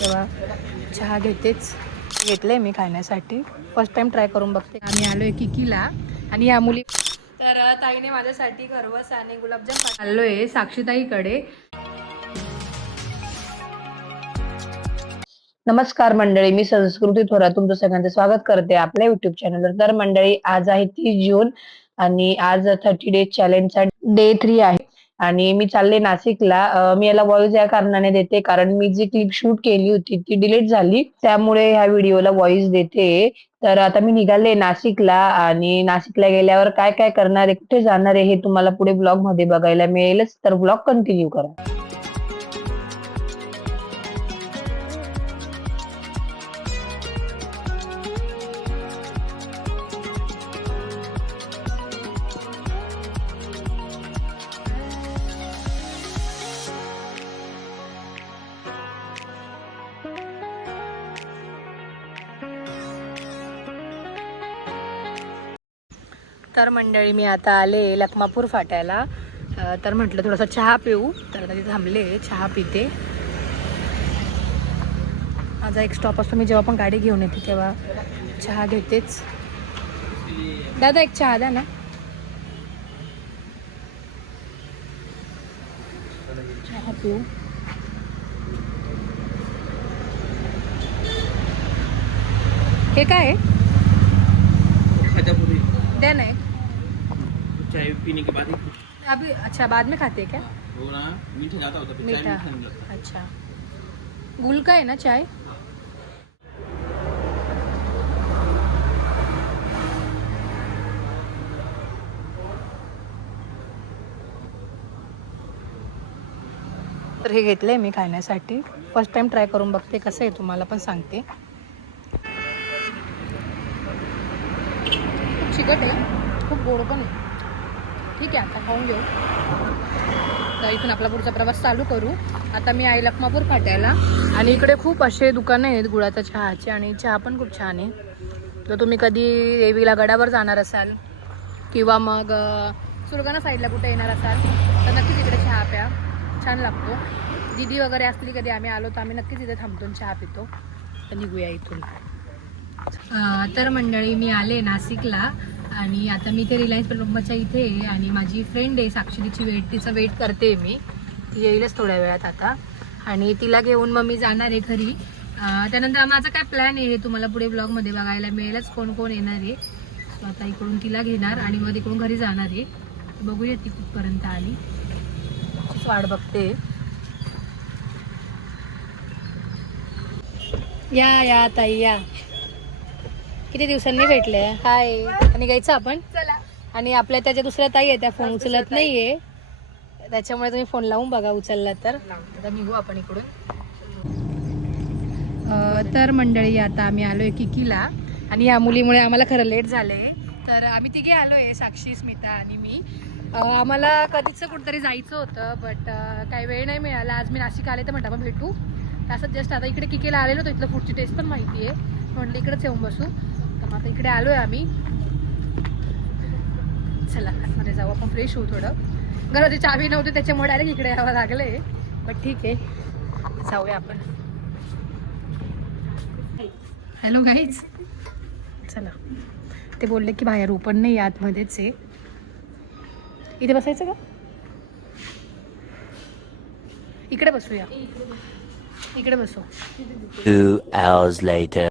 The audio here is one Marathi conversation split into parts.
तेव्हा चहा घेतले मी खाण्यासाठी. फर्स्ट टाइम ट्राय करून बघते. आम्ही आलोय किकीला आणि या मुली तर ताईने माझ्यासाठी खरवस आणि गुलाबजाम आलोय साक्षीताईकडे. नमस्कार मंडळी, मी संस्कृती थोरात तुमचं सगळ्यांचं स्वागत करते आपल्या युट्यूब चॅनलवर. तर मंडळी, आज आहे 30 जून आणि आज 30 डेज चॅलेंजचा डे 3 आहे आणि मी चालले नाशिकला. मी याला व्हॉइस या कारणाने देते कारण मी जी क्लिप शूट केली होती ती डिलीट झाली, त्यामुळे ह्या व्हिडिओला व्हॉइस देते. तर आता मी निघाले नाशिकला आणि नाशिकला गेल्यावर काय काय करणार आहे, कुठे जाणार आहे हे तुम्हाला पुढे ब्लॉग मध्ये बघायला मिळेलच. तर ब्लॉग कंटिन्यू करा. तर मंडळी, मी आता आले लखमापूर फाट्याला. तर म्हटलं थोडासा चहा पिऊ, तर आता तिथे थांबले, चहा पिते. माझा एक स्टॉप असतो, मी जेव्हा पण गाडी घेऊन येते तेव्हा चहा घेतेच. दादा एक चहा द्या ना. चहा पिऊ. हे काय आहे? द्या ना एक. चाय पीने के बाद अभी अच्छा बाद में खाते हैं क्या? वो ना मीठा ज्यादा होता है, मीठा. मीठा नहीं लगता। अच्छा, गुल का है ना चाय? तर हे घेतलंय मी खाण्यासाठी. फर्स्ट टाइम ट्राय करून बघते कसं आहे, तुम्हाला पण सांगते. खूप चिकट आहे, खूप गोड पण आहे. ठीक आहे, आता खाऊन घेऊ. तर इथून आपला पुढचा प्रवास चालू करू. आता मी आहे लखमापूर फाट्याला आणि इकडे खूप असे दुकानं आहेत गुळाच्या चहाचे आणि चहा पण खूप छान आहे. जर तुम्ही कधी देवीला गडावर जाणार असाल किंवा मग सुरगाणा साईडला कुठे येणार असाल तर नक्कीच इकडे चहा प्या, छान लागतो. दीदी वगैरे असली कधी आम्ही आलो तर आम्ही नक्कीच इथे थांबतो, चहा पितो. तर निघूया इथून. तर मंडळी, मी आले नाशिकला आणि आता मी इथे रिलायन्स पेट्रोलपंपाच्या इथे आहे आणि माझी फ्रेंड आहे साक्षी, तिचा वेट करते मी. ती येईलच थोड्या वेळात आता आणि तिला घेऊन मग मी जाणार आहे घरी. त्यानंतर माझा काय प्लॅन आहे हे तुम्हाला पुढे ब्लॉगमध्ये बघायला मिळेलच, कोण कोण येणार आहे. सो आता इकडून तिला घेणार आणि मग इकडून घरी जाणार आहे. बघूया ती कुठपर्यंत आली, वाट बघते. या ताई या, किती दिवसांनी भेटले. हाय. आणि गायचं आपण चला. आणि आपल्या त्याच्या दुसऱ्या ताई आहे, त्या फोन उचलत नाहीये, त्याच्यामुळे तुम्ही फोन लावून बघा, उचलला तर. आता निघू आपण इकडून. तर मंडळी, आता आम्ही आलोय किकीला आणि या मुलीमुळे आम्हाला खरं लेट झालंय. तर आम्ही तिघे आलोय, साक्षी, स्मिता आणि मी. आम्हाला कधीच कुठंतरी जायचं होतं बट काही वेळ नाही मिळाला. आज मी नाशिक आले तर म्हटलं आपण भेटू. तसंच जस्ट आता इकडे किकीला आलेलो होतो, इथलं पुढची टेस्ट पण माहिती आहे, म्हटलं इकडेच येऊन बसू. तर मग आता इकडे आलोय आम्ही. चला आतमध्ये जाऊ, आपण फ्रेश होऊ. थोडं घराची चावी नव्हती त्याच्यामुळे डायरेक्ट इकडे यावं लागलंय, बट ठीक आहे, जाऊया आपण. हॅलो गाईज, चला. ते बोलले की बाहेर ओपन नाही, आतमध्येच आहे. इथे बसायचं का? इकडे बसूया, इकडे बसू. 2 hours later.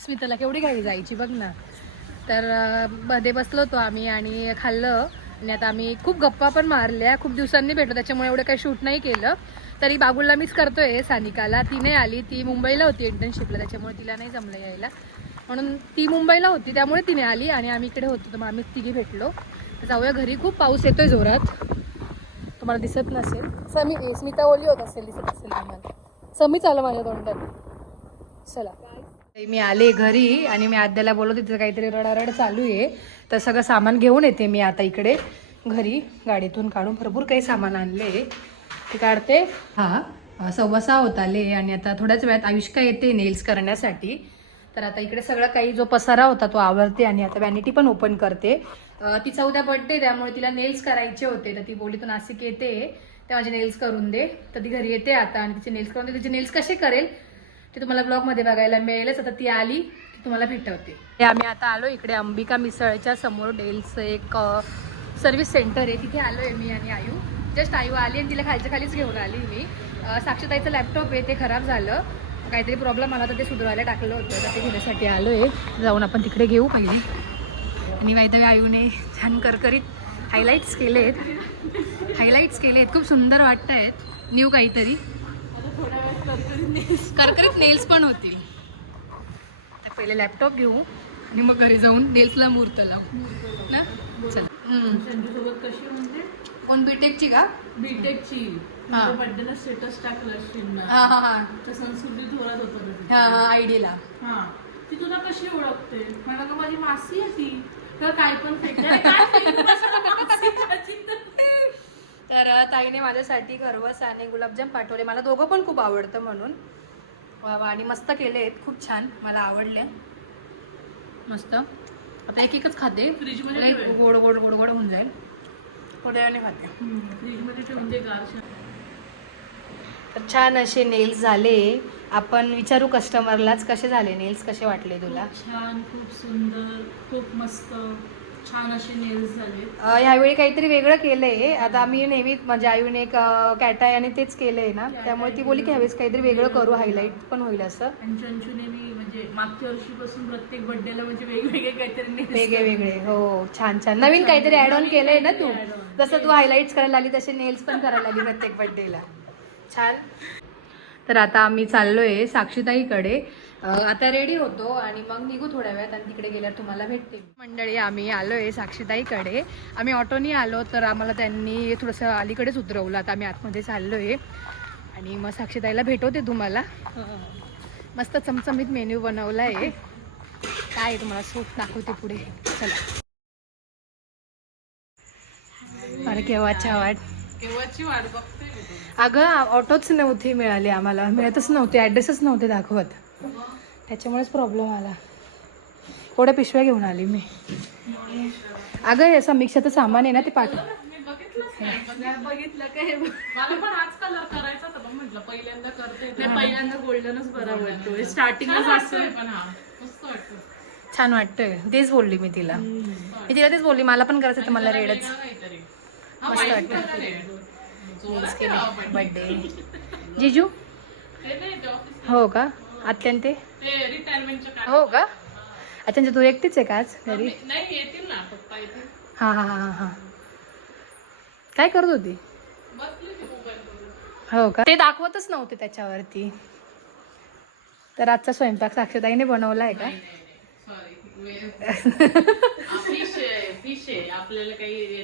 स्मिताला केवढी घाई जायची बघ ना. तर मध्ये बसलो होतो आम्ही आणि खाल्लं आणि आता आम्ही खूप गप्पा पण मारल्या. खूप दिवसांनी भेटलो त्याच्यामुळे एवढं काही शूट नाही केलं. तरी बाबूला मिस करतोय, सानिकाला. ती नाही आली, ती मुंबईला होती इंटर्नशिपला, त्याच्यामुळे तिला नाही जमलं यायला. म्हणून ती मुंबईला होती त्यामुळे तिने आली आणि आम्ही इकडे होतो, तर मग आम्ही तिघी भेटलो. जाऊया घरी. खूप पाऊस येतोय जोरात, तुम्हाला दिसत नसेल. स्मिता ओली होत असेल, दिसत असेल तुम्हाला. समीच आलं माझ्या तोंडात. चला, मी आले घरी आणि मी आद्याला बोलवते, तिथं काहीतरी रडारड चालू आहे. तर सगळं सामान घेऊन येते मी आता इकडे घरी. गाडीतून काढून भरपूर काही सामान आणले, ते काढते. 6:15 होत आले आणि आता थोड्याच वेळात आयुष्का येते नेल्स करण्यासाठी. तर आता इकडे सगळं काही जो पसारा होता तो आवरते आणि आता वॅनिटी पण ओपन करते. तिचा उद्या बर्थडे, त्यामुळे तिला नेल्स करायचे होते. तर ती बोलली तू नाशिक येते ते माझे नेल्स करून दे. तर ती घरी येते आता आणि तिचे नेल्स करून दे. तिचे नेल्स कसे करेल ते तुम्हाला ब्लॉगमध्ये बघायला मिळेलच. आता ती आली की तुम्हाला भेटवते. आम्ही आता आलो इकडे अंबिका मिसळच्या समोर डेल्सचं एक सर्व्हिस सेंटर आहे. तिथे आलो आहे मी आणि आयू. जस्ट आयू आली आणि तिला खालच्या खालीच घेऊन आली मी. साक्षीताईचं लॅपटॉप आहे ते खराब झालं, काहीतरी प्रॉब्लेम आला तर ते सुधारायला टाकलं होतं. तर ते घेण्यासाठी आलो आहे. जाऊन आपण तिकडे घेऊ पहिले. आणि माहिती आयूने छान करकरीत हायलाईट्स केलेत. खूप सुंदर वाटत आहेत. न्यू काहीतरी करकरीत नेल्स पण होतील. तर पहिले लॅपटॉप घेऊ आणि मग घरी जाऊन नेल्सला मुहूर्त लावू ना. चल. संजूसोबत कशी म्हणजे कोण बीटेकची का? बीटेकची हा. बर्थडेला स्टेटस टाकलं असेल ना, हा हा हा तर संस्कृती थोरात होतं. हा हा आयडीला. हा, ती तुला कशी ओळखते? म्हणलं का माझी मासी आहे ती, तर काय पण फेकते. अरे काय फेकू कशाला मासी माझी तर? तर ताईने माझ्यासाठी खरवस आणि गुलाबजाम पाठवले. मला दोघं पण खूप आवडतं म्हणून. वा वा. आणि मस्त केले आहेत, खूप छान, मला आवडले मस्त. आता एक एकच खाते, फ्रीजमध्ये लई ठेवेल. गोड गोड गोड गोड होऊन जाईल. थोड्या वेळाने खाते. फ्रीजमध्ये ठेवून दे गार. तर छान असे नेल्स झाले. आपण विचारू कस्टमरलाच कसे झाले नेल्स, कसे वाटले तुला? छान, खूप सुंदर, खूप मस्त, छान असे नेल्स झाले. ह्यावेळी काहीतरी वेगळं केलंय. आता आम्ही नेहमी म्हणजे आईने एक कॅटाय आणि तेच केलंय ना, त्यामुळे ती बोलली की ह्यावेळेस काहीतरी वेगळं करू, हायलाईट पण होईल असं. आणि चंचूने मी म्हणजे मागच्या वर्षीपासून प्रत्येक बर्थडेला म्हणजे वेगवेगळे काहीतरी nails वेगळे वेगळे. हो, छान छान. नवीन काहीतरी ऍड ऑन केलंय ना तू. जसं तू हायलाईट्स करायला लागली तसे नेल्स पण करायला लागली प्रत्येक बर्थडेला. छान. तर आता आम्ही चाललोय साक्षीताईकडे. आता रेडी होतो आणि मग निघू थोड्या वेळात आणि तिकडे गेल्यावर तुम्हाला भेटते. मंडळी, आम्ही आलोय साक्षीताईकडे. आम्ही ऑटोनी आलो तर आम्हाला त्यांनी थोडंसं अलीकडेच उतरवलं. आता आम्ही आतमध्ये चाललोय आणि मग साक्षीताईला भेटवते तुम्हाला. मस्त चमचमीत मेन्यू बनवला आहे. काय आहे तुम्हाला सूप दाखवते पुढे. चला. अरे केव्हाच्या वाट. केव्हाची वाट बघते. अगं ऑटोच नव्हती मिळाली आम्हाला, मिळतच नव्हते, ॲड्रेसच नव्हते दाखवत. त्याच्यामुळेच प्रॉब्लेम आला. एवढ्या पिशव्या घेऊन आली मी. अगं हे समीक्षाचं सामान आहे ना, ते पाठव. बघितलं काय? मला पण आज कलर करायचा होता, पण म्हटलं पहिल्यांदा करते. पहिल्यांदा गोल्डनच बरा वाटतोय. स्टार्टिंगच असतोय पण हा मस्त वाटतो. छान वाटतंय. तेच बोलली मी तिला. मी तिला तेच बोलली मला पण करायचं होतं, मला रेडच मस्त वाटतं. बर्थडे जिजू. हो का? आत्यान ते हो का? अच्छा, तू एकटीच आहे का आज घरी? हां हां हां हां. काय करत होती? हो का? ते दाखवतच नव्हते त्याच्यावरती. तर आजचा स्वयंपाक साक्षीताईने बनवला आहे का? आपल्याला काही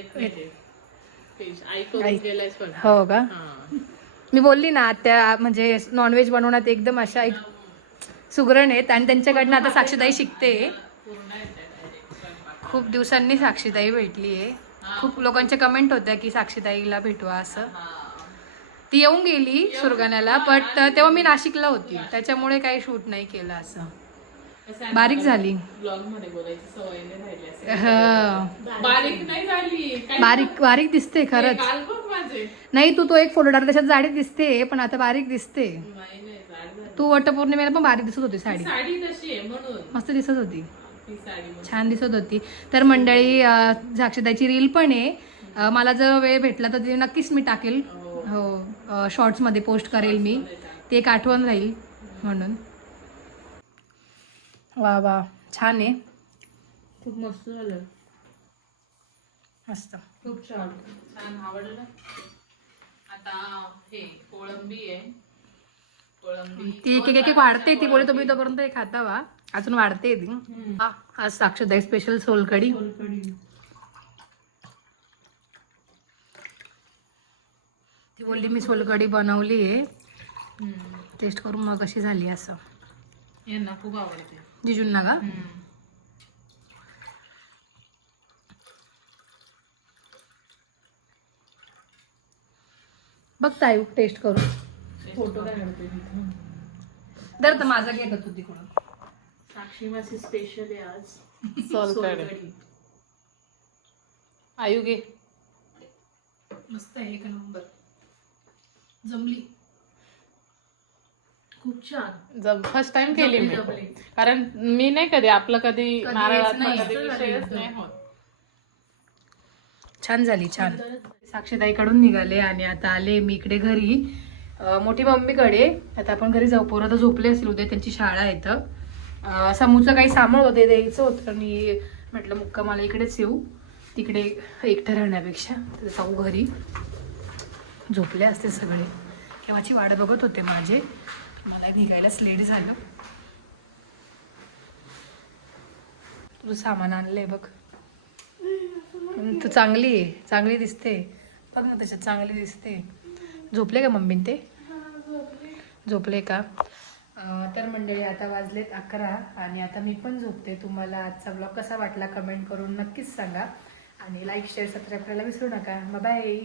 हो का? मी बोलली ना आत्या म्हणजे नॉनव्हेज बनवण्यात एकदम अशा एक सुगरण आहेत आणि त्यांच्याकडनं आता साक्षीताई शिकते. खूप दिवसांनी साक्षीताई भेटली आहे. खूप लोकांच्या कमेंट होत्या की साक्षीताईला भेटवा असं. ती येऊन गेली सुरगाण्याला, बट तेव्हा मी नाशिकला होती त्याच्यामुळे काही शूट नाही केलं. असं बारीक झाली. बारीक दिसते खरंच. नाही, तू तो एक फोटो टाकला त्याच्यात जाडी दिसते, पण आता बारीक दिसते. तू वटपौर्णिमेला पण बारीक दिसत होती. साडी मस्त दिसत होती, छान दिसत होती. तर मंडळी, साक्षीताईची रील पण आहे. मला जर वेळ भेटला तर ते नक्कीच मी टाकेल. हो, शॉर्ट्समध्ये पोस्ट करेल मी. ते एक आठवण राहील म्हणून. वा वा, छान आहे. खूप मस्त झालं. मस्त, खूप छान छान आवडलं. आता हे कोळंबी आहे. ती एक एक वाढते. ती बोलली तुम्ही तोपर्यंत एक खाता वा, अजून वाढते ती. आज साक्षीताई स्पेशल सोलकढी. ती बोलली मी सोलकढी बनवली आहे, टेस्ट करून मग कशी झाली असं. यांना खूप आवडते. जिजूंना का? बघ ताई टेस्ट करून. फोटो काय काढते दर तर माझा घेत होती तिकडून. साक्षी मासी स्पेशल आहे आज सोलकढी. आयु घे. मस्त आहे, एक नंबर. जमली खूप छान. फर्स्ट टाइम केली मी, जमली. कारण मी नाही कधी आपलं कधी कधी नारळात नाही. कधी विषयच नाही होत. छान झाली छान. साक्षीताईकडून निघाले आणि आता आले मी इकडे घरी मोठी मम्मीकडे. आता आपण घरी जाऊ. पोरं तर झोपले असेल, उद्या त्यांची शाळा आहे तर समूचं काही सामान होते द्यायचं होतं आणि म्हटलं मुक्कामाला इकडेच येऊ, तिकडे एकटं राहण्यापेक्षा. तर जाऊ घरी. झोपले असते सगळे, केव्हाची वाट बघत होते माझे. मला निघायलाच लेट झालं. तुझं सामान आणलंय बघ. तू चांगली आहे, चांगली दिसते बघ ना, त्याच्यात चांगली दिसते. झोपले का मम्मी ते? झोपले का? तर मंडळी आता वाजलेत 11 आणि आता मी पण झोपते. तुम्हाला आजचा ब्लॉग कसा वाटला कमेंट करून नक्कीच सांगा आणि लाईक शेअर सबस्क्राईब करायला विसरू नका. बाय.